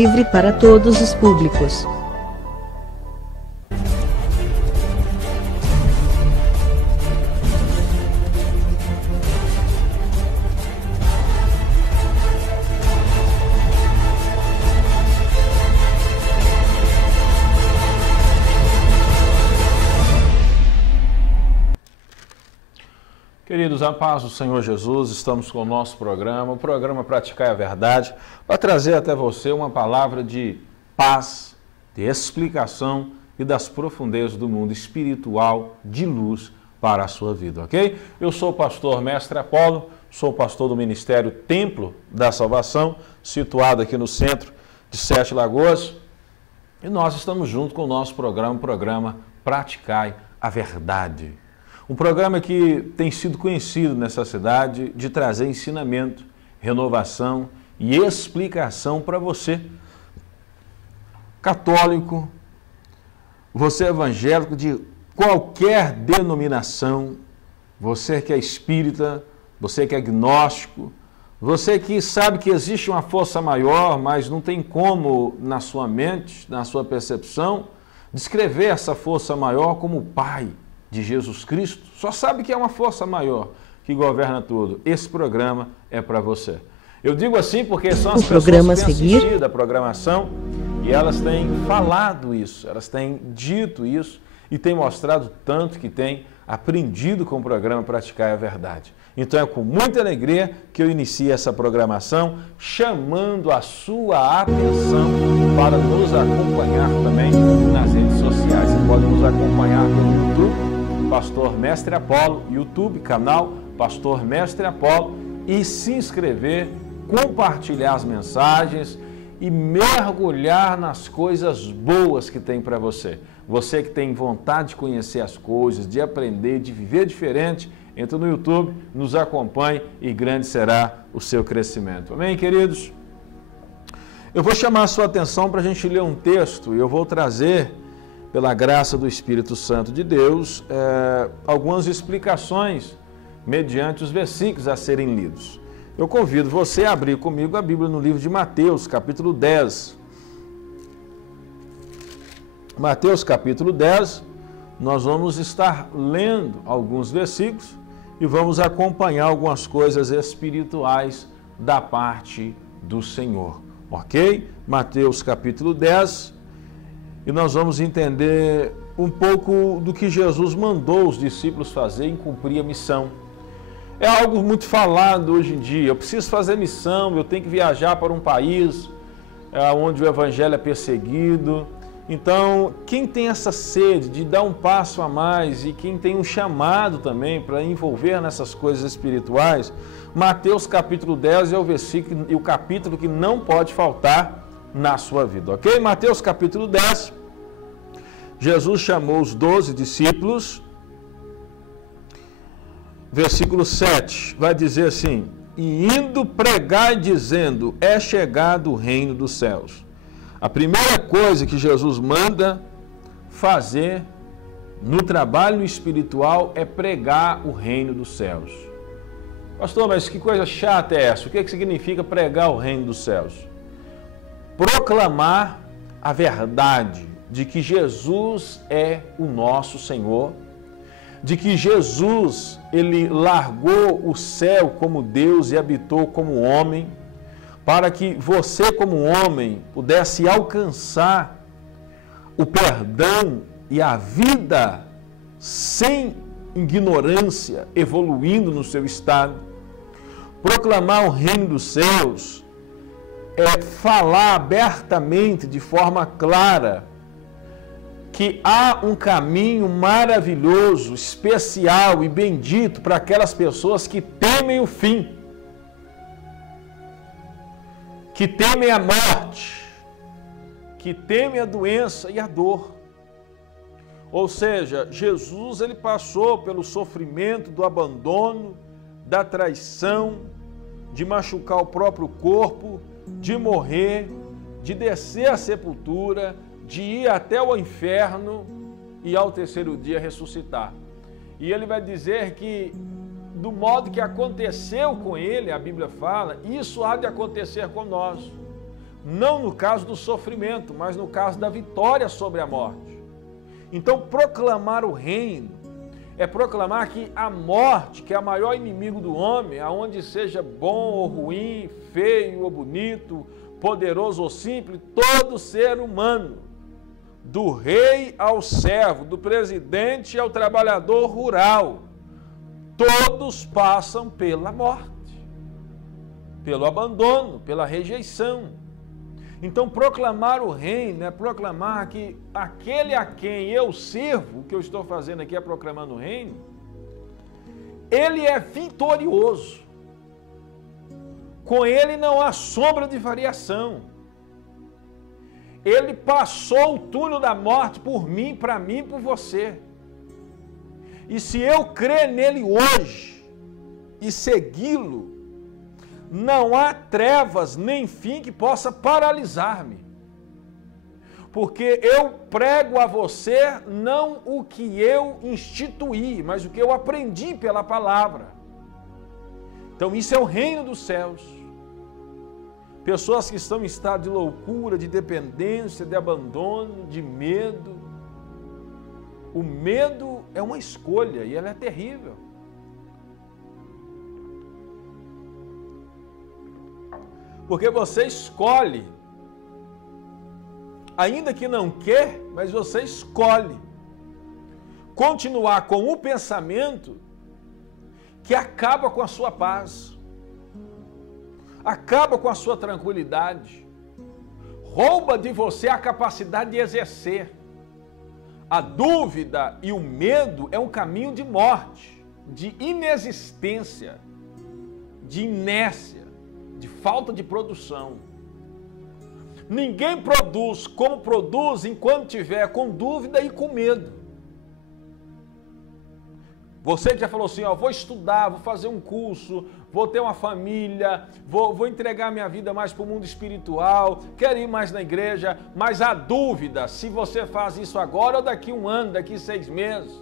Livre para todos os públicos. Queridos, a paz do Senhor Jesus, estamos com o nosso programa, o programa Praticar a Verdade, para trazer até você uma palavra de paz, de explicação e das profundezas do mundo espiritual, de luz para a sua vida, ok? Eu sou o pastor Mestre Apolo, sou pastor do Ministério Templo da Salvação, situado aqui no centro de Sete Lagoas, e nós estamos junto com o nosso programa, o programa Praticar a Verdade. Um programa que tem sido conhecido nessa cidade de trazer ensinamento, renovação e explicação para você, católico, você evangélico de qualquer denominação, você que é espírita, você que é agnóstico, você que sabe que existe uma força maior, mas não tem como, na sua mente, na sua percepção, descrever essa força maior como o Pai de Jesus Cristo, só sabe que é uma força maior que governa tudo. Esse programa é para você. Eu digo assim porque são as pessoas que têm assistido a programação e elas têm falado isso, elas têm dito isso e têm mostrado tanto que têm aprendido com o programa Praticar a Verdade. Então é com muita alegria que eu inicio essa programação, chamando a sua atenção para nos acompanhar também nas redes sociais. Você pode nos acompanhar pelo YouTube, Pastor Mestre Apolo, YouTube, canal Pastor Mestre Apolo, e se inscrever, compartilhar as mensagens e mergulhar nas coisas boas que tem para você. Você que tem vontade de conhecer as coisas, de aprender, de viver diferente, entra no YouTube, nos acompanhe e grande será o seu crescimento. Amém, queridos? Eu vou chamar a sua atenção para a gente ler um texto e eu vou trazer, pela graça do Espírito Santo de Deus, algumas explicações mediante os versículos a serem lidos. Eu convido você a abrir comigo a Bíblia no livro de Mateus, capítulo 10. Mateus, capítulo 10, nós vamos estar lendo alguns versículos e vamos acompanhar algumas coisas espirituais da parte do Senhor, ok? Mateus, capítulo 10. E nós vamos entender um pouco do que Jesus mandou os discípulos fazer em cumprir a missão. É algo muito falado hoje em dia. Eu preciso fazer missão, eu tenho que viajar para um país onde o evangelho é perseguido. Então, quem tem essa sede de dar um passo a mais e quem tem um chamado também para envolver nessas coisas espirituais, Mateus capítulo 10 é o versículo e o capítulo que não pode faltar na sua vida, ok? Mateus capítulo 10, Jesus chamou os 12 discípulos, versículo 7, vai dizer assim: e indo pregar e dizendo, é chegado o reino dos céus. A primeira coisa que Jesus manda fazer no trabalho espiritual é pregar o reino dos céus. Pastor, mas que coisa chata é essa? O que significa pregar o reino dos céus? Proclamar a verdade de que Jesus é o nosso Senhor, de que Jesus, ele largou o céu como Deus e habitou como homem, para que você como homem pudesse alcançar o perdão e a vida sem ignorância, evoluindo no seu estado. Proclamar o reino dos céus é falar abertamente, de forma clara, que há um caminho maravilhoso, especial e bendito para aquelas pessoas que temem o fim, que temem a morte, que temem a doença e a dor. Ou seja, Jesus ele passou pelo sofrimento do abandono, da traição, de machucar o próprio corpo, de morrer, de descer à sepultura, de ir até o inferno e ao terceiro dia ressuscitar. E ele vai dizer que do modo que aconteceu com ele, a Bíblia fala, isso há de acontecer conosco. não no caso do sofrimento, mas no caso da vitória sobre a morte. Então, proclamar o reino é proclamar que a morte, que é o maior inimigo do homem, aonde seja bom ou ruim, feio ou bonito, poderoso ou simples, todo ser humano, do rei ao servo, do presidente ao trabalhador rural, todos passam pela morte, pelo abandono, pela rejeição. Então, proclamar o reino é proclamar que aquele a quem eu sirvo, o que eu estou fazendo aqui é proclamando o reino, ele é vitorioso. Com ele não há sombra de variação. Ele passou o túnel da morte por mim, para mim e por você. E se eu crer nele hoje e segui-lo, não há trevas nem fim que possa paralisar-me. Porque eu prego a você não o que eu instituí, mas o que eu aprendi pela palavra. Então isso é o reino dos céus. Pessoas que estão em estado de loucura, de dependência, de abandono, de medo. O medo é uma escolha e ela é terrível. Porque você escolhe, ainda que não quer, mas você escolhe continuar com o pensamento que acaba com a sua paz, acaba com a sua tranquilidade, rouba de você a capacidade de exercer. A dúvida e o medo é um caminho de morte, de inexistência, de inércia, de falta de produção. Ninguém produz como produz enquanto tiver com dúvida e com medo. Você que já falou assim, ó, vou estudar, vou fazer um curso, vou ter uma família, vou entregar minha vida mais para o mundo espiritual, quero ir mais na igreja, mas a dúvida se você faz isso agora ou daqui um ano, daqui 6 meses.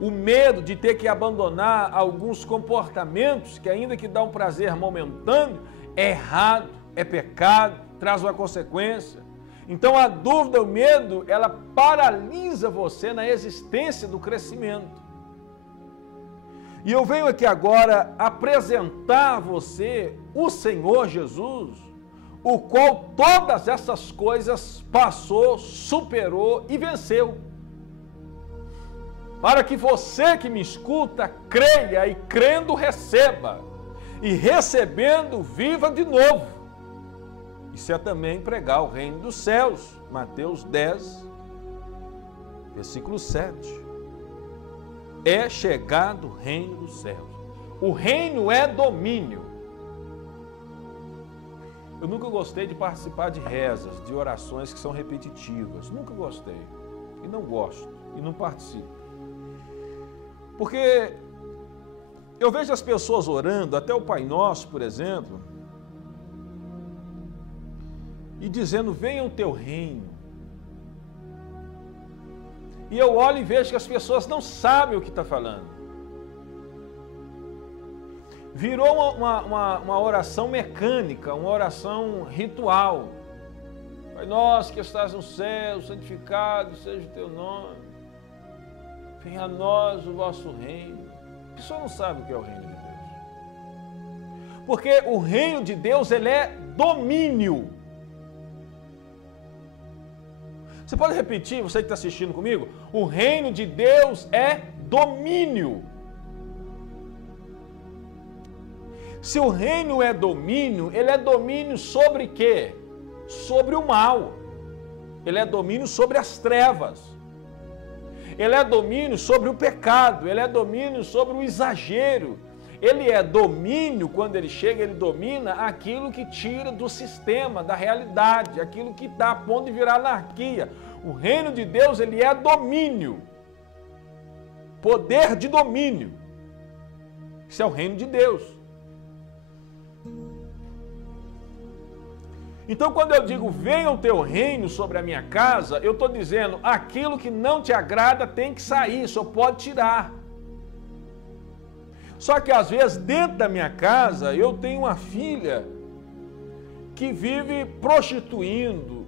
O medo de ter que abandonar alguns comportamentos que ainda que dá um prazer momentâneo, é errado, é pecado, traz uma consequência. Então a dúvida, o medo, ela paralisa você na existência do crescimento. E eu venho aqui agora apresentar a você o Senhor Jesus, o qual todas essas coisas passou, superou e venceu. Para que você que me escuta, creia e crendo receba, e recebendo viva de novo. Isso é também pregar o reino dos céus, Mateus 10, versículo 7. É chegado o reino dos céus. O reino é domínio. Eu nunca gostei de participar de rezas, de orações que são repetitivas. Nunca gostei. E não gosto. E não participo. Porque eu vejo as pessoas orando, até o Pai Nosso, por exemplo, e dizendo, venha o teu reino. E eu olho e vejo que as pessoas não sabem o que está falando. Virou uma oração mecânica, uma oração ritual. Pai nosso que estás no céu, santificado seja o teu nome. Venha a nós o vosso reino. A pessoa não sabe o que é o reino de Deus. Porque o reino de Deus, ele é domínio. Você pode repetir, você que está assistindo comigo? O reino de Deus é domínio. Se o reino é domínio, ele é domínio sobre quê? Sobre o mal. Ele é domínio sobre as trevas. Ele é domínio sobre o pecado. Ele é domínio sobre o exagero. Ele é domínio, quando ele chega, ele domina aquilo que tira do sistema, da realidade, aquilo que está a ponto de virar anarquia. O reino de Deus, ele é domínio. Poder de domínio. Isso é o reino de Deus. Então, quando eu digo, venha o teu reino sobre a minha casa, eu estou dizendo, aquilo que não te agrada tem que sair, só pode tirar. Só que às vezes, dentro da minha casa, eu tenho uma filha que vive prostituindo,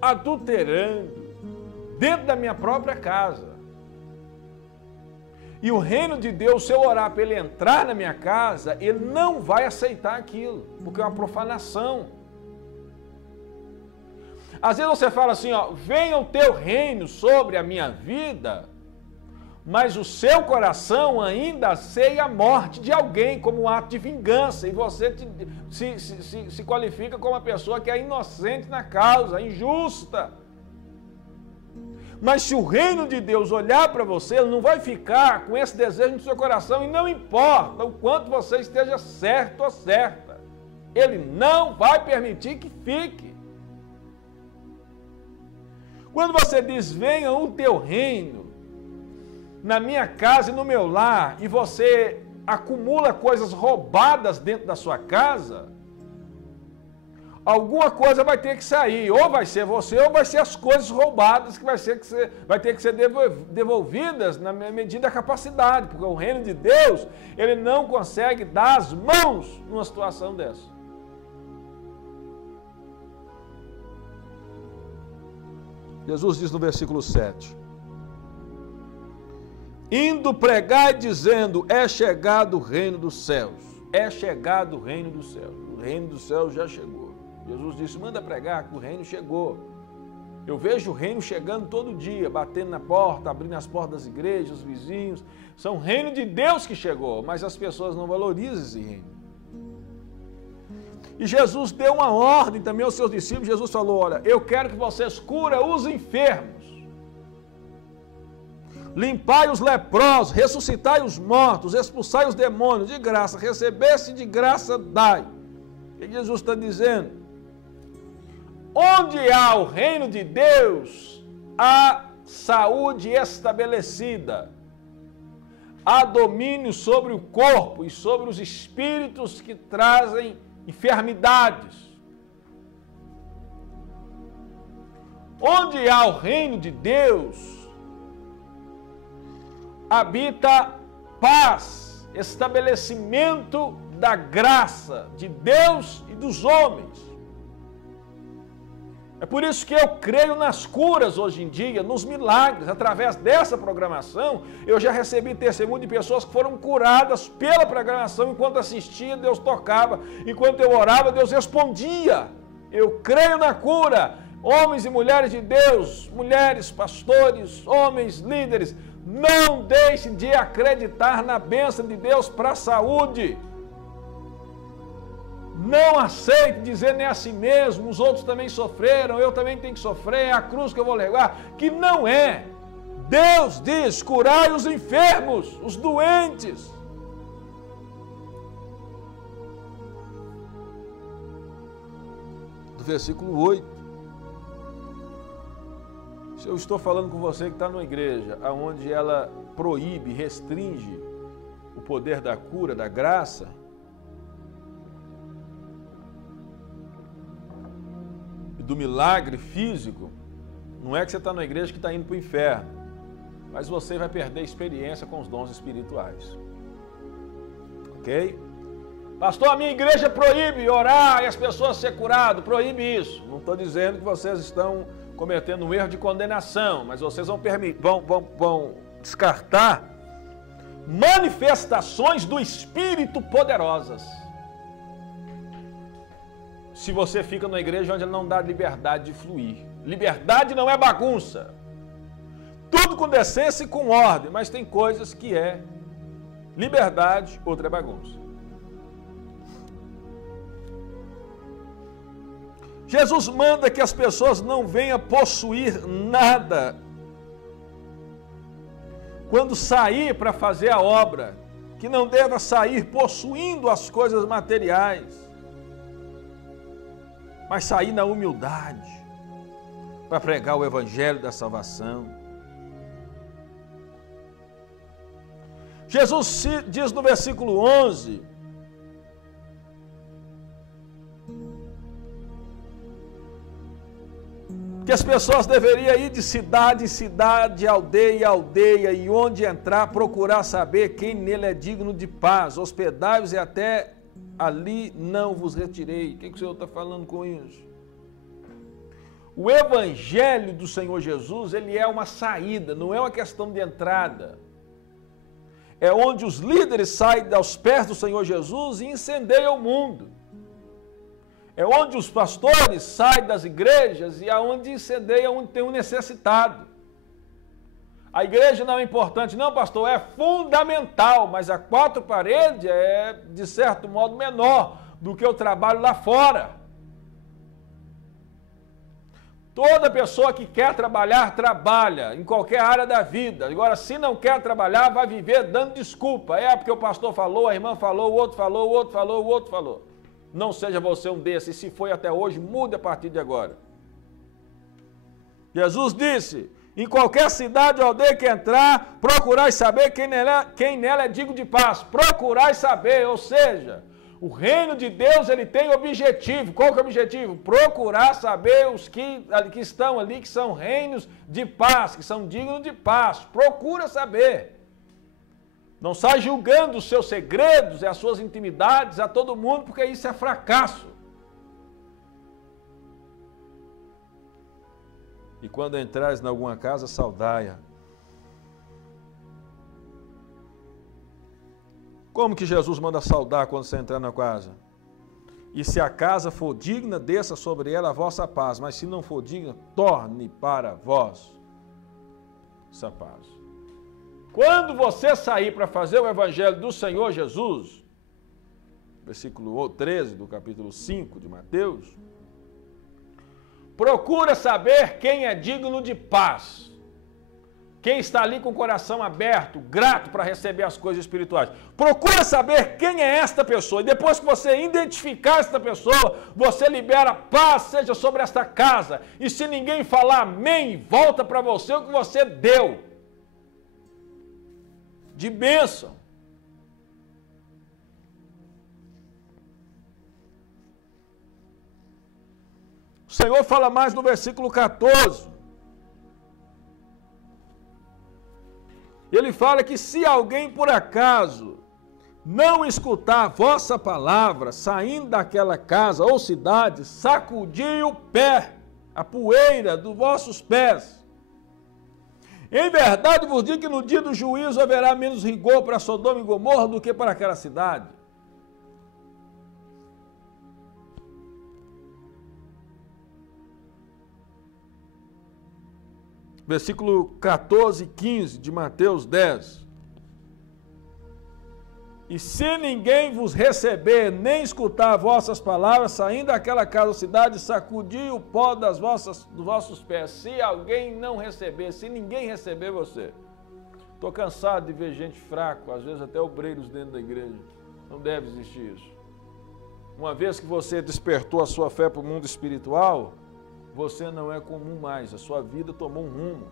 adulterando, dentro da minha própria casa. E o reino de Deus, se eu orar para ele entrar na minha casa, ele não vai aceitar aquilo, porque é uma profanação. Às vezes você fala assim, ó, venha o teu reino sobre a minha vida, mas o seu coração ainda anseia a morte de alguém como um ato de vingança, e você se qualifica como uma pessoa que é inocente na causa, injusta. Mas se o reino de Deus olhar para você, ele não vai ficar com esse desejo no seu coração, e não importa o quanto você esteja certo ou certa, ele não vai permitir que fique. Quando você diz, venha o teu reino na minha casa e no meu lar, e você acumula coisas roubadas dentro da sua casa, alguma coisa vai ter que sair, ou vai ser você, ou vai ser as coisas roubadas que vai ter que ser devolvidas na medida da capacidade, porque o reino de Deus, ele não consegue dar as mãos numa situação dessa. Jesus diz no versículo 7, indo pregar e dizendo, é chegado o reino dos céus, é chegado o reino dos céus, o reino dos céus já chegou. Jesus disse, manda pregar que o reino chegou. Eu vejo o reino chegando todo dia, batendo na porta, abrindo as portas das igrejas, os vizinhos. São o reino de Deus que chegou, mas as pessoas não valorizam esse reino. E Jesus deu uma ordem também aos seus discípulos. Jesus falou, olha, eu quero que vocês curem os enfermos, limpai os leprosos, ressuscitai os mortos, expulsai os demônios, de graça recebeste, de graça dai. E Jesus está dizendo, onde há o reino de Deus, há saúde estabelecida, há domínio sobre o corpo e sobre os espíritos que trazem enfermidades. Onde há o reino de Deus, habita paz, estabelecimento da graça de Deus e dos homens. É por isso que eu creio nas curas hoje em dia, nos milagres. Através dessa programação, eu já recebi testemunho de pessoas que foram curadas pela programação. Enquanto assistia, Deus tocava. Enquanto eu orava, Deus respondia. Eu creio na cura. Homens e mulheres de Deus, mulheres, pastores, homens, líderes, não deixem de acreditar na bênção de Deus para a saúde. Não aceite dizer nem a si mesmo, os outros também sofreram, eu também tenho que sofrer, é a cruz que eu vou levar, que não é. Deus diz, curai os enfermos, os doentes. Do versículo 8. Se eu estou falando com você que está numa igreja, onde ela proíbe, restringe o poder da cura, da graça, do milagre físico, não é que você está na igreja que está indo para o inferno, mas você vai perder experiência com os dons espirituais. Ok? Pastor, a minha igreja proíbe orar e as pessoas ser curadas, proíbe isso. Não estou dizendo que vocês estão cometendo um erro de condenação, mas vocês vão descartar manifestações do Espírito poderosas. Se você fica numa igreja onde ele não dá liberdade de fluir. Liberdade não é bagunça. Tudo com decência e com ordem, mas tem coisas que é liberdade, outra é bagunça. Jesus manda que as pessoas não venham possuir nada quando sair para fazer a obra, que não deva sair possuindo as coisas materiais, mas sair na humildade para pregar o evangelho da salvação. Jesus diz no versículo 11, que as pessoas deveriam ir de cidade em cidade, aldeia em aldeia, e onde entrar, procurar saber quem nele é digno de paz, hospedai-vos e até ali não vos retirei. O que o Senhor está falando com isso? O Evangelho do Senhor Jesus, ele é uma saída, não é uma questão de entrada. É onde os líderes saem aos pés do Senhor Jesus e incendeiam o mundo. É onde os pastores saem das igrejas e aonde incendeiam onde tem um necessitado. A igreja não é importante, não, pastor, é fundamental, mas a quatro paredes é, de certo modo, menor do que o trabalho lá fora. Toda pessoa que quer trabalhar, trabalha em qualquer área da vida. Agora, se não quer trabalhar, vai viver dando desculpa. É porque o pastor falou, a irmã falou, o outro falou, o outro falou, o outro falou. Não seja você um desses. Se foi até hoje, mude a partir de agora. Jesus disse, em qualquer cidade ou aldeia que entrar, procurai saber quem nela é digno de paz. Procurai saber, ou seja, o reino de Deus, ele tem objetivo. Qual que é o objetivo? Procurar saber os que estão ali, que são reinos de paz, que são dignos de paz. Procura saber. Não sai julgando os seus segredos e as suas intimidades a todo mundo, porque isso é fracasso. E quando entrares em alguma casa, saudai-a. Como que Jesus manda saudar quando você entrar na casa? E se a casa for digna, desça sobre ela a vossa paz, mas se não for digna, torne para vós essa paz. Quando você sair para fazer o evangelho do Senhor Jesus, versículo 13 do capítulo 5 de Mateus, procura saber quem é digno de paz. Quem está ali com o coração aberto, grato para receber as coisas espirituais. Procura saber quem é esta pessoa. E depois que você identificar esta pessoa, você libera paz, seja sobre esta casa. E se ninguém falar amém, volta para você o que você deu. De bênção. O Senhor fala mais no versículo 14. Ele fala que se alguém por acaso não escutar a vossa palavra, saindo daquela casa ou cidade, sacudi o pé, a poeira dos vossos pés. Em verdade vos digo que no dia do juízo haverá menos rigor para Sodoma e Gomorra do que para aquela cidade. Versículo 14 e 15 de Mateus 10. E se ninguém vos receber, nem escutar vossas palavras, saindo daquela casa ou cidade, sacudi o pó dos vossos pés. Se alguém não receber, se ninguém receber você. Estou cansado de ver gente fraca, às vezes até obreiros dentro da igreja. Não deve existir isso. Uma vez que você despertou a sua fé para o mundo espiritual, você não é comum mais, a sua vida tomou um rumo.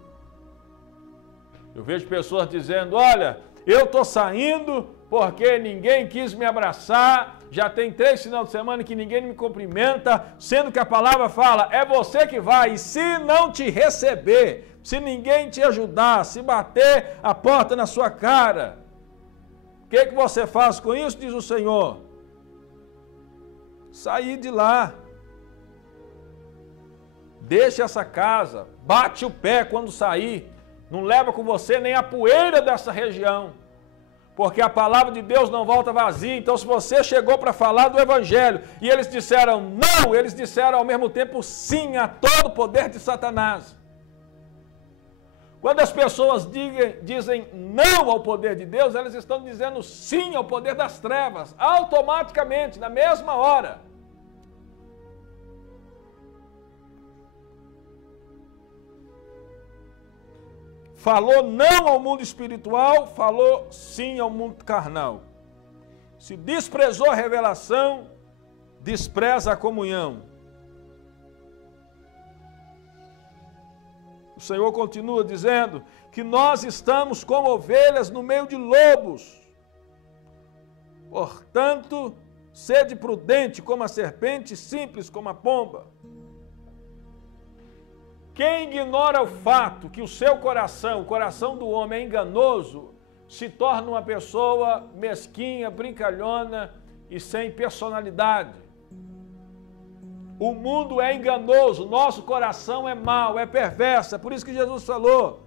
Eu vejo pessoas dizendo, olha, eu estou saindo porque ninguém quis me abraçar, já tem 3 finais de semana que ninguém me cumprimenta, sendo que a palavra fala, é você que vai, e se não te receber, se ninguém te ajudar, se bater a porta na sua cara, o que você faz com isso, diz o Senhor? Sair de lá. Deixa essa casa, bate o pé quando sair, não leva com você nem a poeira dessa região, porque a palavra de Deus não volta vazia. Então se você chegou para falar do Evangelho e eles disseram não, eles disseram ao mesmo tempo sim a todo o poder de Satanás. Quando as pessoas dizem não ao poder de Deus, elas estão dizendo sim ao poder das trevas, automaticamente, na mesma hora. Falou não ao mundo espiritual, falou sim ao mundo carnal. Se desprezou a revelação, despreza a comunhão. O Senhor continua dizendo que nós estamos como ovelhas no meio de lobos. Portanto, sede prudente como a serpente, simples como a pomba. Quem ignora o fato que o seu coração, o coração do homem é enganoso, se torna uma pessoa mesquinha, brincalhona, e sem personalidade. O mundo é enganoso, nosso coração é mau, é perverso. É por isso que Jesus falou: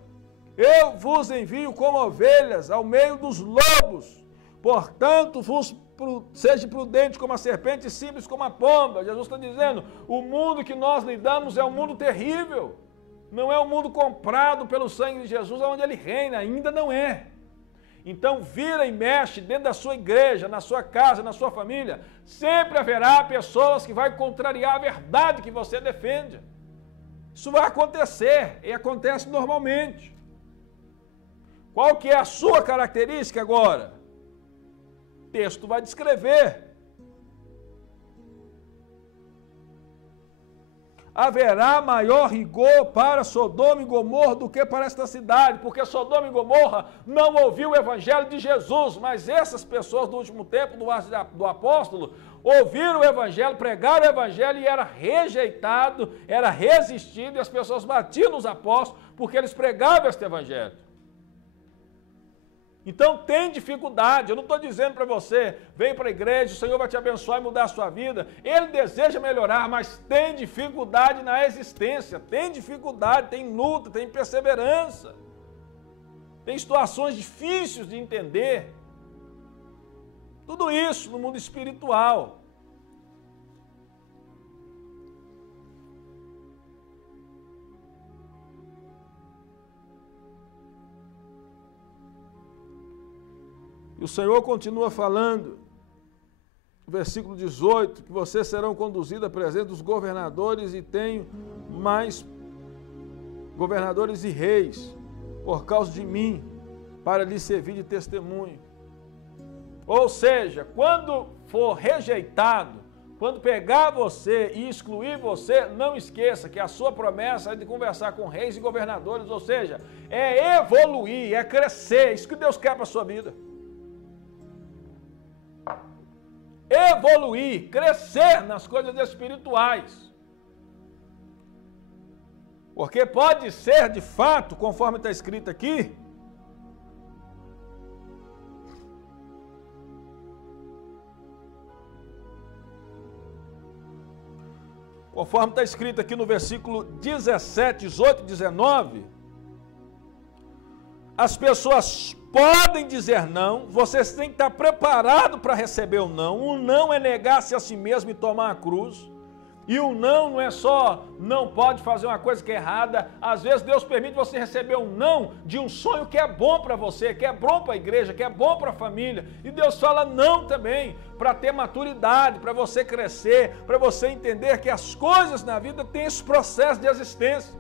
eu vos envio como ovelhas ao meio dos lobos. Portanto, seja prudente como a serpente e simples como a pomba. Jesus está dizendo, o mundo que nós lidamos é um mundo terrível. Não é um mundo comprado pelo sangue de Jesus, onde ele reina, ainda não é. Então vira e mexe dentro da sua igreja, na sua casa, na sua família. Sempre haverá pessoas que vão contrariar a verdade que você defende. Isso vai acontecer e acontece normalmente. Qual que é a sua característica agora? O texto vai descrever. Haverá maior rigor para Sodoma e Gomorra do que para esta cidade, porque Sodoma e Gomorra não ouviu o evangelho de Jesus, mas essas pessoas do último tempo, do apóstolo, ouviram o evangelho, pregaram o evangelho e era rejeitado, era resistido, e as pessoas batiam nos apóstolos porque eles pregavam este evangelho. Então tem dificuldade, eu não estou dizendo para você, vem para a igreja, o Senhor vai te abençoar e mudar a sua vida. Ele deseja melhorar, mas tem dificuldade na existência, tem dificuldade, tem luta, tem perseverança. Tem situações difíceis de entender. Tudo isso no mundo espiritual. E o Senhor continua falando, no versículo 18, que vocês serão conduzidos à presença dos governadores e tenho mais governadores e reis, por causa de mim, para lhes servir de testemunho. Ou seja, quando for rejeitado, quando pegar você e excluir você, não esqueça que a sua promessa é de conversar com reis e governadores, ou seja, é evoluir, é crescer, isso que Deus quer para a sua vida. Evoluir, crescer nas coisas espirituais. Porque pode ser de fato, conforme está escrito aqui, conforme está escrito aqui no versículo 17, 18 e 19, as pessoas podem dizer não, vocês têm que estar preparados para receber o não. O não é negar-se a si mesmo e tomar a cruz. E o não é só não pode fazer uma coisa que é errada. Às vezes Deus permite você receber um não de um sonho que é bom para você, que é bom para a igreja, que é bom para a família. E Deus fala não também para ter maturidade, para você crescer, para você entender que as coisas na vida têm esse processo de existência.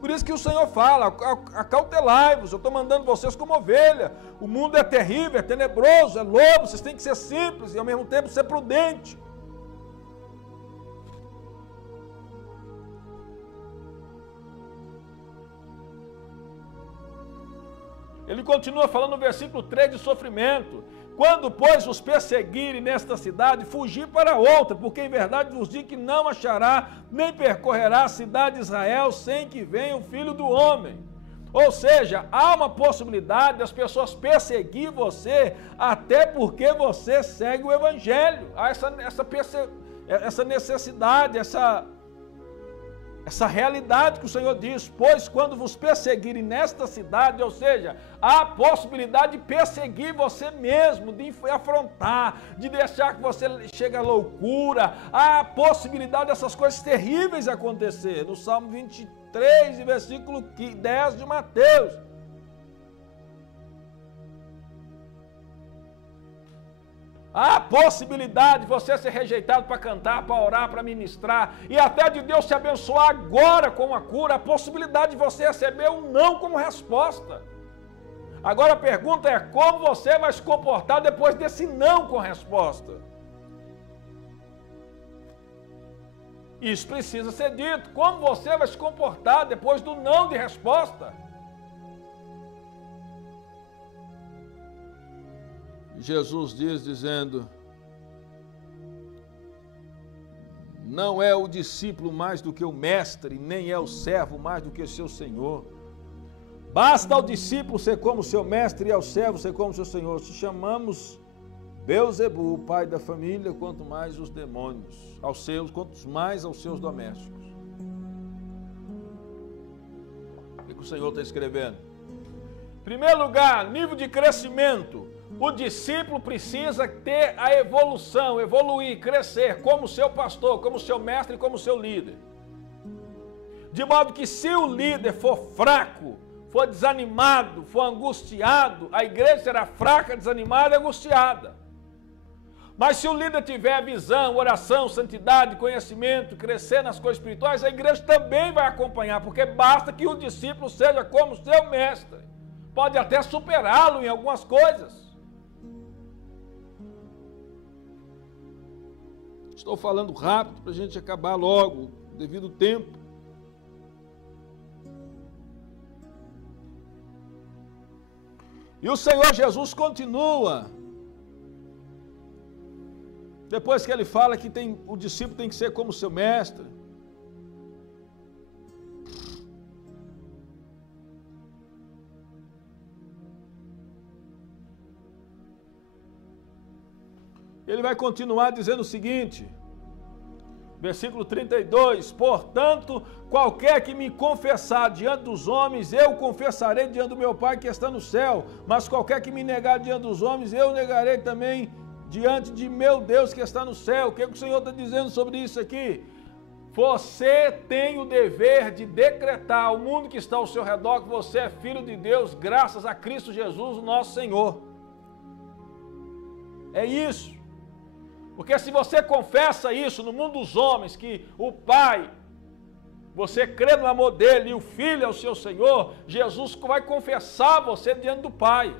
Por isso que o Senhor fala, acautelai-vos, eu estou mandando vocês como ovelha. O mundo é terrível, é tenebroso, é lobo, vocês têm que ser simples e ao mesmo tempo ser prudente. Ele continua falando no versículo 3 de sofrimento. Quando, pois, os perseguirem nesta cidade, fugir para outra, porque em verdade vos digo que não achará, nem percorrerá a cidade de Israel, sem que venha o Filho do Homem. Ou seja, há uma possibilidade das pessoas perseguir você, até porque você segue o Evangelho. Há essa necessidade, essa realidade que o Senhor diz, pois quando vos perseguirem nesta cidade, ou seja, há a possibilidade de perseguir você mesmo, de afrontar, de deixar que você chegue à loucura, há a possibilidade dessas coisas terríveis acontecer, no Salmo 23, versículo 10 de Mateus. Há a possibilidade de você ser rejeitado para cantar, para orar, para ministrar, e até de Deus te abençoar agora com a cura, a possibilidade de você receber um não como resposta. Agora a pergunta é, como você vai se comportar depois desse não com resposta? Isso precisa ser dito, como você vai se comportar depois do não de resposta? Jesus diz, dizendo, não é o discípulo mais do que o mestre, nem é o servo mais do que o seu senhor. Basta ao discípulo ser como seu mestre e ao servo ser como seu senhor. Se chamamos Beelzebul, o pai da família, quanto mais os demônios, quanto mais aos seus domésticos. O que o Senhor está escrevendo? Em primeiro lugar, nível de crescimento. O discípulo precisa ter a evolução, evoluir, crescer como seu pastor, como seu mestre, como seu líder. De modo que se o líder for fraco, for desanimado, for angustiado, a igreja será fraca, desanimada e angustiada. Mas se o líder tiver visão, oração, santidade, conhecimento, crescer nas coisas espirituais, a igreja também vai acompanhar, porque basta que o discípulo seja como seu mestre. Pode até superá-lo em algumas coisas. Estou falando rápido para a gente acabar logo, devido ao tempo. E o Senhor Jesus continua. Depois que ele fala que o discípulo tem que ser como seu mestre. Ele vai continuar dizendo o seguinte, versículo 32, portanto, qualquer que me confessar diante dos homens, eu confessarei diante do meu Pai que está no céu, mas qualquer que me negar diante dos homens, eu negarei também diante de meu Deus que está no céu. O que o Senhor está dizendo sobre isso aqui? Você tem o dever de decretar ao mundo que está ao seu redor que você é filho de Deus, graças a Cristo Jesus, o nosso Senhor. É isso. Porque se você confessa isso no mundo dos homens, que o Pai, você crê no amor dele e o Filho é o seu Senhor, Jesus vai confessar você diante do Pai.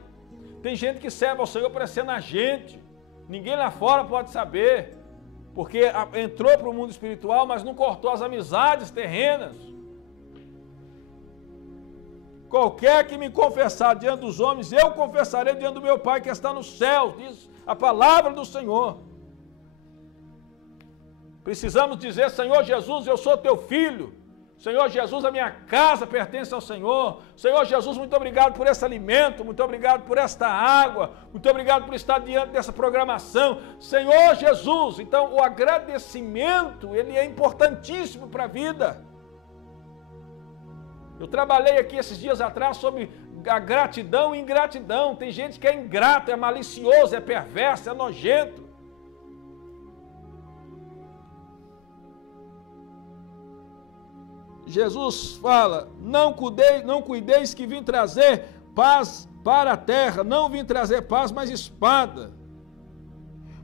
Tem gente que serve ao Senhor parecendo a gente. Ninguém lá fora pode saber, porque entrou para o mundo espiritual, mas não cortou as amizades terrenas. Qualquer que me confessar diante dos homens, eu confessarei diante do meu Pai que está nos céus, diz a palavra do Senhor. Precisamos dizer, Senhor Jesus, eu sou teu filho. Senhor Jesus, a minha casa pertence ao Senhor. Senhor Jesus, muito obrigado por esse alimento, muito obrigado por esta água, muito obrigado por estar diante dessa programação. Senhor Jesus, então o agradecimento, ele é importantíssimo para a vida. Eu trabalhei aqui esses dias atrás sobre a gratidão e ingratidão. Tem gente que é ingrato, é malicioso, é perverso, é nojento. Jesus fala, não cuideis que vim trazer paz para a terra, não vim trazer paz, mas espada.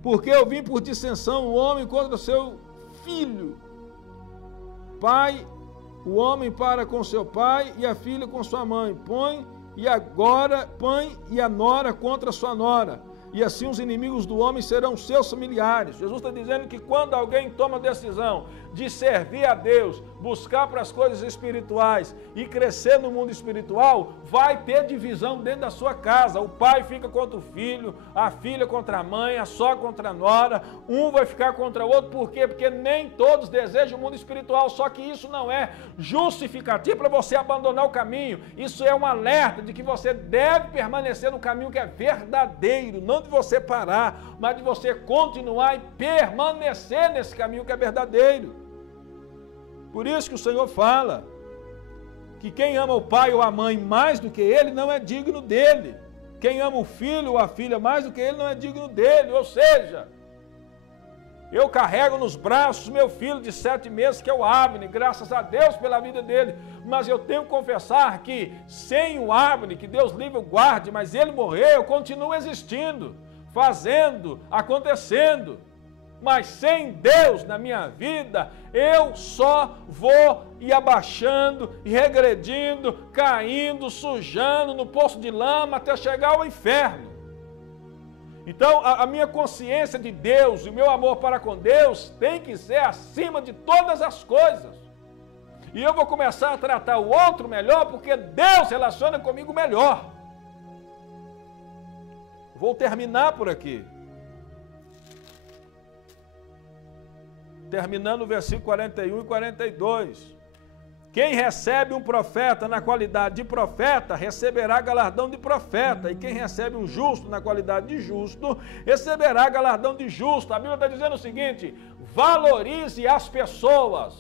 Porque eu vim por dissensão, o homem contra seu filho. Pai, o homem para com seu pai e a filha com sua mãe. Põe e a nora contra sua nora. E assim os inimigos do homem serão seus familiares. Jesus está dizendo que quando alguém toma a decisão de servir a Deus, buscar para as coisas espirituais e crescer no mundo espiritual, vai ter divisão dentro da sua casa. O pai fica contra o filho, a filha contra a mãe, a sogra contra a nora, um vai ficar contra o outro. Por quê? Porque nem todos desejam o mundo espiritual, só que isso não é justificativo para você abandonar o caminho. Isso é um alerta de que você deve permanecer no caminho que é verdadeiro, não de você parar, mas de você continuar e permanecer nesse caminho que é verdadeiro. Por isso que o Senhor fala que quem ama o pai ou a mãe mais do que ele não é digno dele. Quem ama o filho ou a filha mais do que ele não é digno dele. Ou seja, eu carrego nos braços meu filho de 7 meses, que é o Abner, graças a Deus pela vida dele. Mas eu tenho que confessar que sem o Abner, que Deus livre o guarde, mas ele morreu, eu continuo existindo, fazendo, acontecendo. Mas sem Deus na minha vida, eu só vou ir abaixando, e regredindo, caindo, sujando no poço de lama até chegar ao inferno. Então a minha consciência de Deus e o meu amor para com Deus tem que ser acima de todas as coisas. E eu vou começar a tratar o outro melhor porque Deus relaciona comigo melhor. Vou terminar por aqui. Terminando o versículo 41 e 42, Quem recebe um profeta na qualidade de profeta, receberá galardão de profeta. E quem recebe um justo na qualidade de justo, receberá galardão de justo. A Bíblia está dizendo o seguinte: valorize as pessoas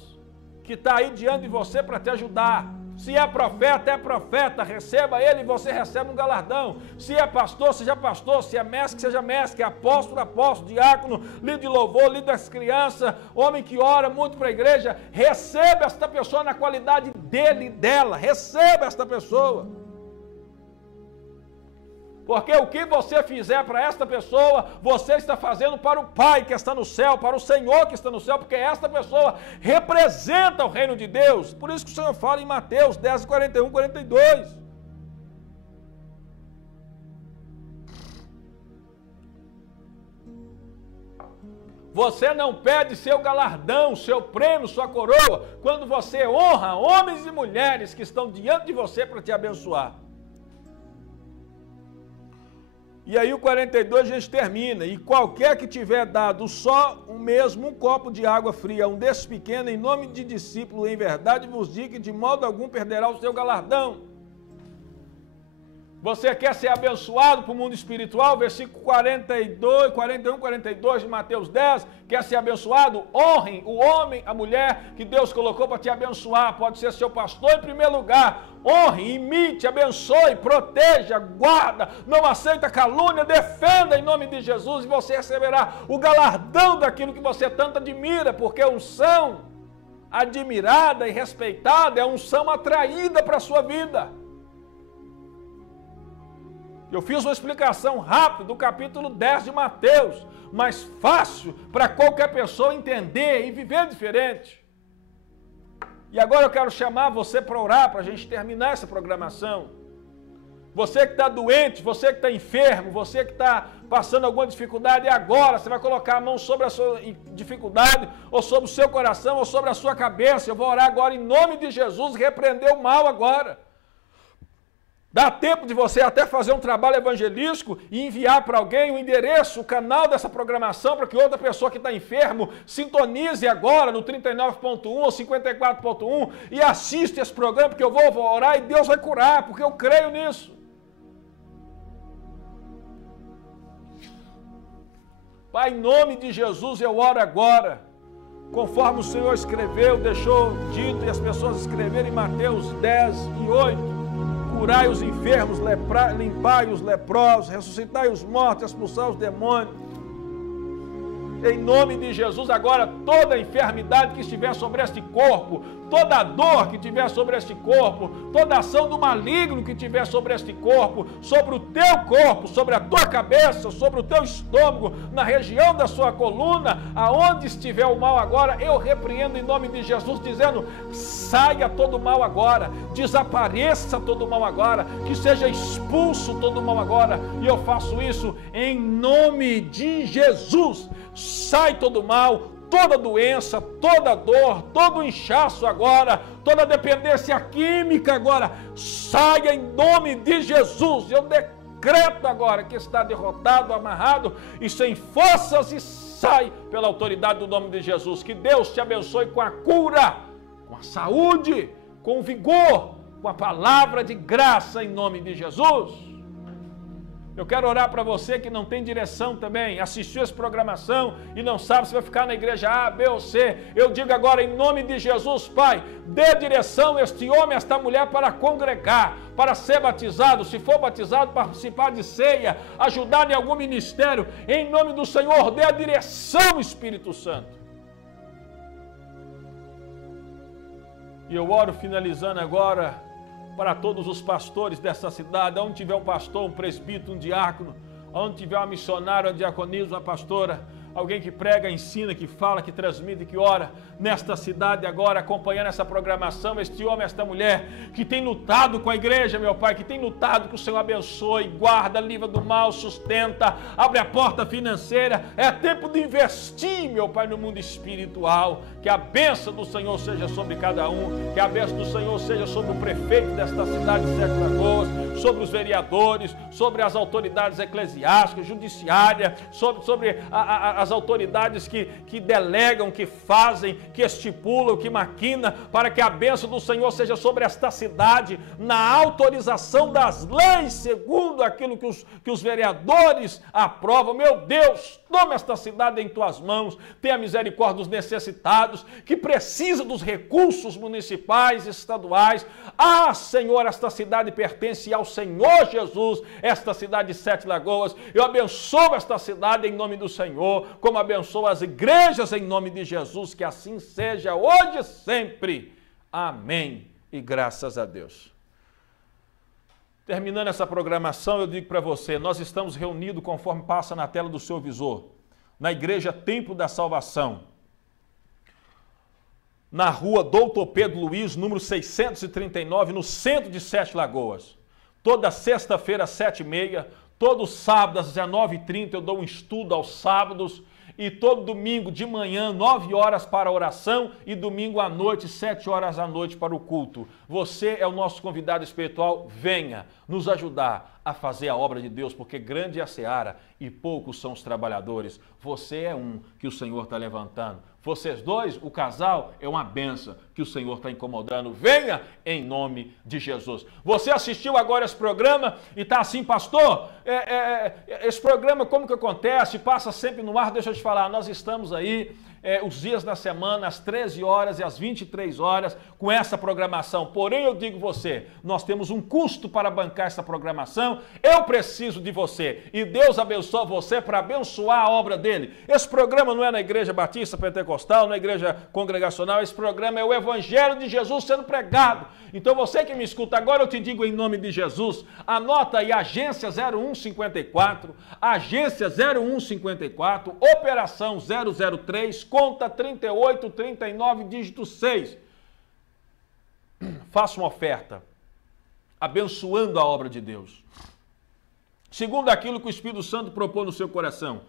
que estão aí diante de você para te ajudar. Se é profeta, receba ele e você recebe um galardão. Se é pastor, seja pastor. Se é mestre, seja mestre. Apóstolo, diácono, líder de louvor, líder das crianças, homem que ora muito para a igreja. Receba esta pessoa na qualidade dele e dela. Receba esta pessoa. Porque o que você fizer para esta pessoa, você está fazendo para o Pai que está no céu, para o Senhor que está no céu, porque esta pessoa representa o reino de Deus. Por isso que o Senhor fala em Mateus 10, 41, 42. Você não perde seu galardão, seu prêmio, sua coroa, quando você honra homens e mulheres que estão diante de você para te abençoar. E aí o 42 a gente termina. E qualquer que tiver dado só um copo de água fria a um desses pequenos, em nome de discípulo, em verdade vos digo que de modo algum perderá o seu galardão. Você quer ser abençoado para o mundo espiritual? Versículo 41, 42 de Mateus 10. Quer ser abençoado? Honrem o homem, a mulher que Deus colocou para te abençoar. Pode ser seu pastor em primeiro lugar. Honre, imite, abençoe, proteja, guarda, não aceita calúnia, defenda em nome de Jesus e você receberá o galardão daquilo que você tanto admira, porque unção admirada e respeitada é unção atraída para a sua vida. Eu fiz uma explicação rápida do capítulo 10 de Mateus, mas fácil para qualquer pessoa entender e viver diferente. E agora eu quero chamar você para orar, para a gente terminar essa programação. Você que está doente, você que está enfermo, você que está passando alguma dificuldade, e agora você vai colocar a mão sobre a sua dificuldade, ou sobre o seu coração, ou sobre a sua cabeça. Eu vou orar agora em nome de Jesus e repreender o mal agora. Dá tempo de você até fazer um trabalho evangelístico e enviar para alguém o endereço, o canal dessa programação, para que outra pessoa que está enfermo sintonize agora no 39.1 ou 54.1 e assista esse programa, porque eu vou orar e Deus vai curar, porque eu creio nisso. Pai, em nome de Jesus eu oro agora, conforme o Senhor escreveu, deixou dito e as pessoas escreveram em Mateus 10 e 8. Curai os enfermos, limpai os leprosos, ressuscitai os mortos, expulsai os demônios. Em nome de Jesus, agora toda enfermidade que estiver sobre este corpo, toda dor que estiver sobre este corpo, toda ação do maligno que estiver sobre este corpo, sobre o teu corpo, sobre a tua cabeça, sobre o teu estômago, na região da sua coluna, aonde estiver o mal agora, eu repreendo em nome de Jesus, dizendo: saia todo o mal agora, desapareça todo o mal agora, que seja expulso todo o mal agora, e eu faço isso em nome de Jesus. Sai todo o mal, toda doença, toda dor, todo inchaço agora, toda dependência química agora, saia em nome de Jesus. Eu decreto agora que está derrotado, amarrado e sem forças, e sai pela autoridade do nome de Jesus. Que Deus te abençoe com a cura, com a saúde, com o vigor, com a palavra de graça em nome de Jesus. Eu quero orar para você que não tem direção também, assistiu essa programação e não sabe se vai ficar na igreja A, B ou C. Eu digo agora em nome de Jesus, Pai, dê direção a este homem, a esta mulher para congregar, para ser batizado, se for batizado, participar de ceia, ajudar em algum ministério. Em nome do Senhor, dê a direção, Espírito Santo. E eu oro finalizando agora para todos os pastores dessa cidade, onde tiver um pastor, um presbítero, um diácono, onde tiver uma missionária, uma diaconisa, uma pastora, alguém que prega, ensina, que fala, que transmite, que ora, nesta cidade agora, acompanhando essa programação, este homem, esta mulher, que tem lutado com a igreja, meu Pai, que tem lutado, que o Senhor abençoe, guarda, livra do mal, sustenta, abre a porta financeira. É tempo de investir, meu Pai, no mundo espiritual. Que a bênção do Senhor seja sobre cada um, que a bênção do Senhor seja sobre o prefeito desta cidade de Sete Lagoas, sobre os vereadores, sobre as autoridades eclesiásticas, judiciárias, sobre as as autoridades que delegam, que fazem, que estipulam, que maquinam, para que a bênção do Senhor seja sobre esta cidade, na autorização das leis, segundo aquilo que os vereadores aprovam. Meu Deus, toma esta cidade em tuas mãos, tenha misericórdia dos necessitados, que precisam dos recursos municipais, estaduais. Ah, Senhor, esta cidade pertence ao Senhor Jesus, esta cidade de Sete Lagoas. Eu abençoo esta cidade em nome do Senhor, como abençoo as igrejas em nome de Jesus, que assim seja hoje e sempre. Amém. E graças a Deus. Terminando essa programação, eu digo para você, nós estamos reunidos, conforme passa na tela do seu visor, na Igreja Templo da Salvação, na rua Doutor Pedro Luiz, número 639, no centro de Sete Lagoas. Toda sexta-feira, às 7h30, todo sábado, às 19h30, eu dou um estudo aos sábados, e todo domingo de manhã, 9 horas para a oração, e domingo à noite, 7 horas da noite para o culto. Você é o nosso convidado espiritual, venha nos ajudar a fazer a obra de Deus, porque grande é a seara e poucos são os trabalhadores. Você é um que o Senhor está levantando. Vocês dois, o casal, é uma benção que o Senhor está incomodando. Venha em nome de Jesus. Você assistiu agora esse programa e está assim, pastor, esse programa como que acontece? Passa sempre no ar, deixa eu te falar, nós estamos aí os dias da semana, às 13 horas e às 23 horas, com essa programação. Porém, eu digo você, nós temos um custo para bancar essa programação, eu preciso de você, e Deus abençoa você para abençoar a obra dele. Esse programa não é na Igreja Batista Pentecostal, não é na Igreja Congregacional, esse programa é o Evangelho de Jesus sendo pregado. Então você que me escuta agora, eu te digo em nome de Jesus, anota aí, agência 0154, agência 0154, operação 003, conta 3839, dígito 6. Faça uma oferta, abençoando a obra de Deus. Segundo aquilo que o Espírito Santo propôs no seu coração,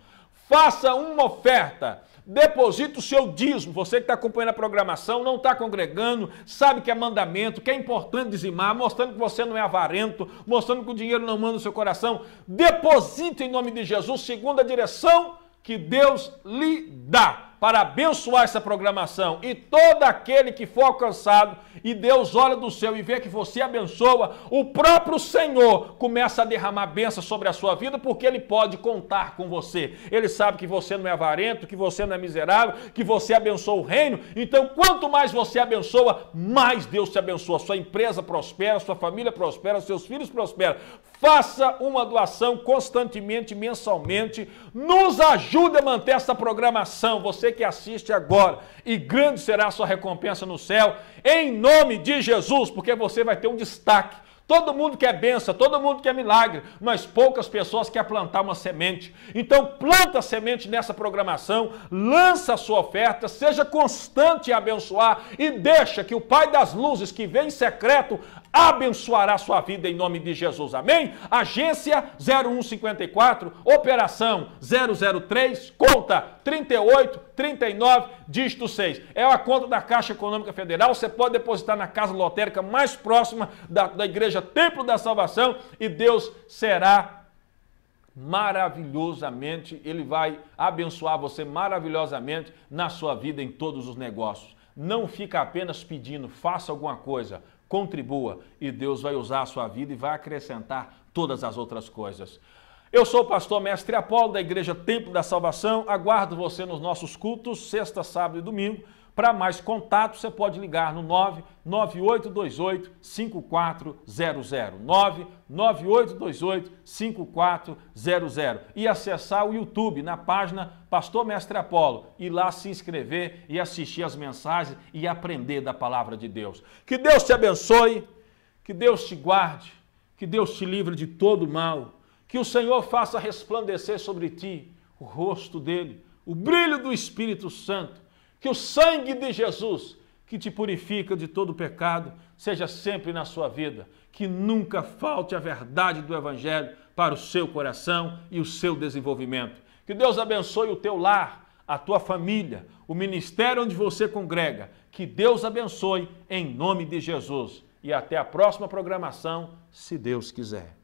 faça uma oferta, deposite o seu dízimo. Você que está acompanhando a programação, não está congregando, sabe que é mandamento, que é importante dizimar, mostrando que você não é avarento, mostrando que o dinheiro não manda no seu coração. Deposite em nome de Jesus, segundo a direção que Deus lhe dá, para abençoar essa programação. E todo aquele que for alcançado, e Deus olha do céu e vê que você abençoa, o próprio Senhor começa a derramar bênção sobre a sua vida, porque Ele pode contar com você. Ele sabe que você não é avarento, que você não é miserável, que você abençoa o reino. Então, quanto mais você abençoa, mais Deus te abençoa. Sua empresa prospera, sua família prospera, seus filhos prosperam. Faça uma doação constantemente, mensalmente. Nos ajude a manter essa programação. Você que assiste agora, e grande será a sua recompensa no céu, em nome de Jesus, porque você vai ter um destaque. Todo mundo quer bênção, todo mundo quer milagre, mas poucas pessoas querem plantar uma semente. Então planta a semente nessa programação, lança a sua oferta, seja constante em abençoar e deixa que o Pai das Luzes, que vem em secreto, abençoará a sua vida em nome de Jesus. Amém? Agência 0154, operação 003, conta 3839, dígito 6. É a conta da Caixa Econômica Federal. Você pode depositar na casa lotérica mais próxima da Igreja Templo da Salvação e Deus será maravilhosamente, Ele vai abençoar você maravilhosamente na sua vida, em todos os negócios. Não fica apenas pedindo, faça alguma coisa, contribua e Deus vai usar a sua vida e vai acrescentar todas as outras coisas. Eu sou o pastor Mestre Apolo da Igreja Templo da Salvação, aguardo você nos nossos cultos, sexta, sábado e domingo. Para mais contato, você pode ligar no 99828-5400, 99828-5400 e acessar o YouTube na página Pastor Mestre Apolo e lá se inscrever e assistir as mensagens e aprender da palavra de Deus. Que Deus te abençoe, que Deus te guarde, que Deus te livre de todo mal, que o Senhor faça resplandecer sobre ti o rosto dele, o brilho do Espírito Santo, que o sangue de Jesus, que te purifica de todo pecado, seja sempre na sua vida, que nunca falte a verdade do Evangelho para o seu coração e o seu desenvolvimento. Que Deus abençoe o teu lar, a tua família, o ministério onde você congrega. Que Deus abençoe em nome de Jesus. E até a próxima programação, se Deus quiser.